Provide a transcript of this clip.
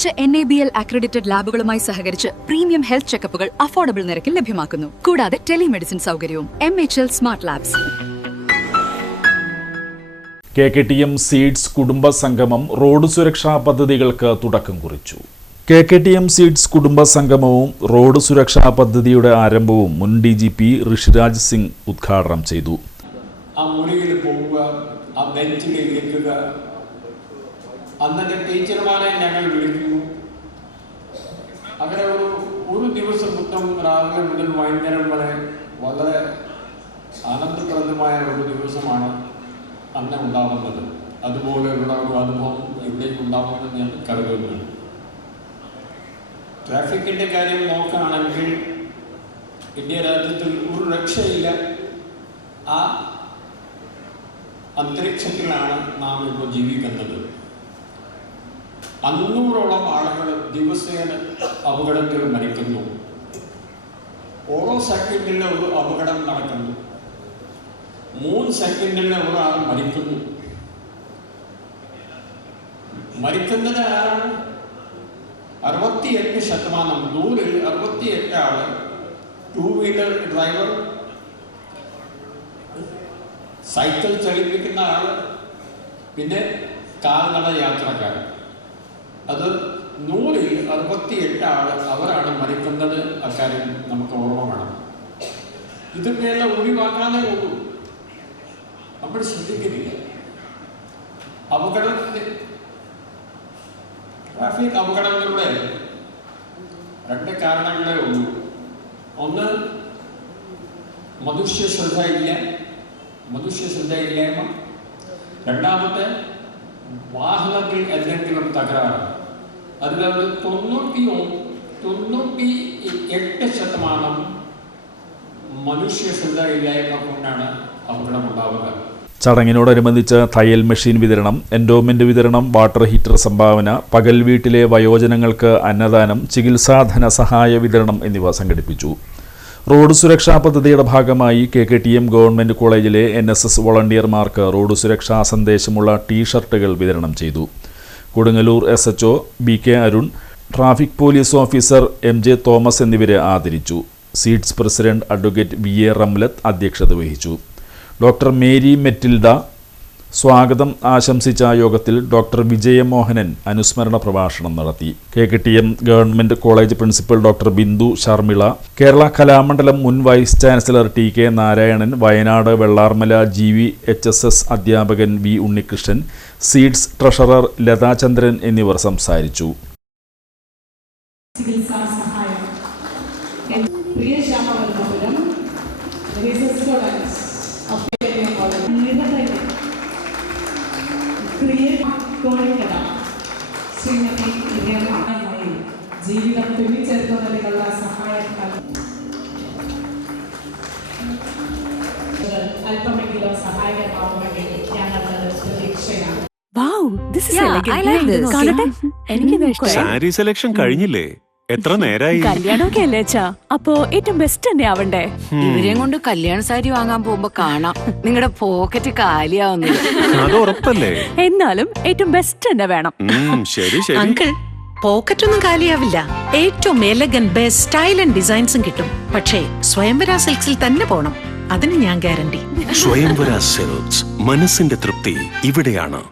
മികച്ച NABL accredited ലാബുകളുമായി സഹകരിച്ച് premium health ചെക്കപ്പുകൾ affordable നിരക്കിൽ ലഭ്യമാക്കുന്നു. കൂടാതെ ടെലിമെഡിസിൻ സൗകര്യവും. MHL smart labs. KKTM seeds കുടുംബ സംഗമം റോഡ് സുരക്ഷാ പദ്ധതികൾക്ക് തുടക്കം കുറിച്ചു. KKTM സീഡ്സ് കുടുംബ സംഗമവും റോഡ് സുരക്ഷാ പദ്ധതിയുടെ ആരംഭവും മുൻ DGP ഋഷിരാജ് സിംഗ് ഉദ്ഘാടനം ചെയ്തു. ആ മുറിയിൽ പോവുക, ആ ബെഞ്ചിൽ ഇരിക്കുക. അന്നത്തെ ടീച്ചർമാരെ ഞങ്ങൾ വിളിക്കുന്നു. അങ്ങനെ ഒരു ദിവസം മൊത്തം രാവിലെ മുതൽ വൈകുന്നേരം വരെ വളരെ ആനന്ദപ്രദമായ ഒരു ദിവസമാണ് അന്ന് ഉണ്ടാവുന്നത്. അതുപോലെയുള്ള ഒരു അനുഭവം ഇവിടേക്ക് ഉണ്ടാവുമെന്ന് ഞാൻ കരുതുന്നു. ട്രാഫിക്കിൻ്റെ കാര്യം നോക്കുകയാണെങ്കിൽ ഇന്ത്യ രാജ്യത്തിൽ ഒരു രക്ഷയില്ല. ആ അന്തരീക്ഷത്തിലാണ് നാം ഇപ്പോൾ ജീവിക്കുന്നത്. 500ഓളം ആളുകൾ ദിവസേന അപകടത്തിൽ മരിക്കുന്നു. ഓരോ സെക്കൻഡിൽ ഒരു അപകടം നടക്കുന്നു. 3 സെക്കൻഡിൽ ഒരാൾ മരിക്കുന്നു. മരിക്കുന്നത് ആരാണ്? 68%. 100-ൽ 68 ആള് 2 വീലർ ഡ്രൈവർ, സൈക്കിൾ ചലിപ്പിക്കുന്ന ആൾ, പിന്നെ കാൽനട യാത്രക്കാരൻ. അത് 100-ൽ 68 ആള് അവരാണ് മരിക്കുന്നത്. അക്കാര്യം നമുക്ക് ഓർമ്മ വേണം. ഇതൊക്കെയെല്ലാം ഒഴിവാക്കാനേ ഉള്ളൂ. നമ്മൾ ശ്രദ്ധിക്കുന്നില്ല. ട്രാഫിക് അപകടങ്ങളുടെ 2 കാരണങ്ങളേ ഉള്ളൂ. ഒന്ന്, മനുഷ്യശ്രദ്ധയില്ലായ്മ. രണ്ടാമത്തെ, വാഹനത്തിൽ എന്തെങ്കിലും തകരാറ്. അതിലൊരു 98% മനുഷ്യശ്രദ്ധയില്ലായ്മ കൊണ്ടാണ് അപകടമുണ്ടാവുക. ചടങ്ങിനോടനുബന്ധിച്ച് തയ്യൽ മെഷീൻ വിതരണം, എൻഡോമെന്റ് വിതരണം, വാട്ടർ ഹീറ്റർ സംഭാവന, പകൽ വീട്ടിലെ വയോജനങ്ങൾക്ക് അന്നദാനം, ചികിത്സാ ധനസഹായ വിതരണം എന്നിവ സംഘടിപ്പിച്ചു. റോഡ് സുരക്ഷാ പദ്ധതിയുടെ ഭാഗമായി KKTM ഗവൺമെൻറ് കോളേജിലെ NSS വോളണ്ടിയർമാർക്ക് റോഡ് സുരക്ഷാ സന്ദേശമുള്ള ടീഷർട്ടുകൾ വിതരണം ചെയ്തു. Kodungallur SHO BK Arun, traffic police officer MJ Thomas എന്നിവരെ ആദരിച്ചു. Seeds president advocate VA Ramlath അധ്യക്ഷത വഹിച്ചു. ഡോക്ടർ മേരി മെറ്റിൽഡ സ്വാഗതം ആശംസിച്ച യോഗത്തിൽ ഡോക്ടർ വിജയമോഹനൻ അനുസ്മരണ പ്രഭാഷണം നടത്തി. KKTM government college principal doctor Bindu Sharmila, Kerala Kalamandalam മുൻ vice chancellor TK Narayanan, Wayanad Vellarmala GVHSS അധ്യാപകൻ V Unnikrishnan, seeds treasurer Lathachandran എന്നിവർ സംസാരിച്ചു. ജീവിതം തുന്നിച്ചേർക്കുന്നതിനുള്ള സഹായം അല്പമെങ്കിലും സഹായകമാവുമെങ്കിൽ ഞങ്ങളുടെ പ്രതീക്ഷയാണ്. സാരി സെലക്ഷൻ കഴിഞ്ഞില്ലേ? എത്ര നേരായി? കല്യാണമൊക്കെ അല്ലേ അച്ഛാ? അപ്പോ ഏറ്റവും ബെസ്റ്റ് തന്നെ ആവണ്ടേ? ഇവരെയും കൊണ്ട് കല്യാണ സാരി വാങ്ങാൻ പോകുമ്പോ കാണാം നിങ്ങളുടെ പോക്കറ്റ് കാലിയാവുന്നത്. അത് ഉറപ്പല്ലേ? എന്നാലും ഏറ്റവും ബെസ്റ്റ് തന്നെ വേണം. ശരി ശരി അങ്കിൾ, പോക്കറ്റ് ഒന്നും കാലിയാവില്ല. ഏറ്റവും എലഗൻ ബെസ്റ്റ് സ്റ്റൈൽ ആൻഡ് ഡിസൈൻസും കിട്ടും. പക്ഷേ സ്വയംവര സിൽക്സിൽ തന്നെ പോണം. അതിന് ഞാൻ ഗ്യാരണ്ടി. സ്വയംവര സിൽക്സ്, മനസ്സിന്റെ തൃപ്തി ഇവിടെയാണ്.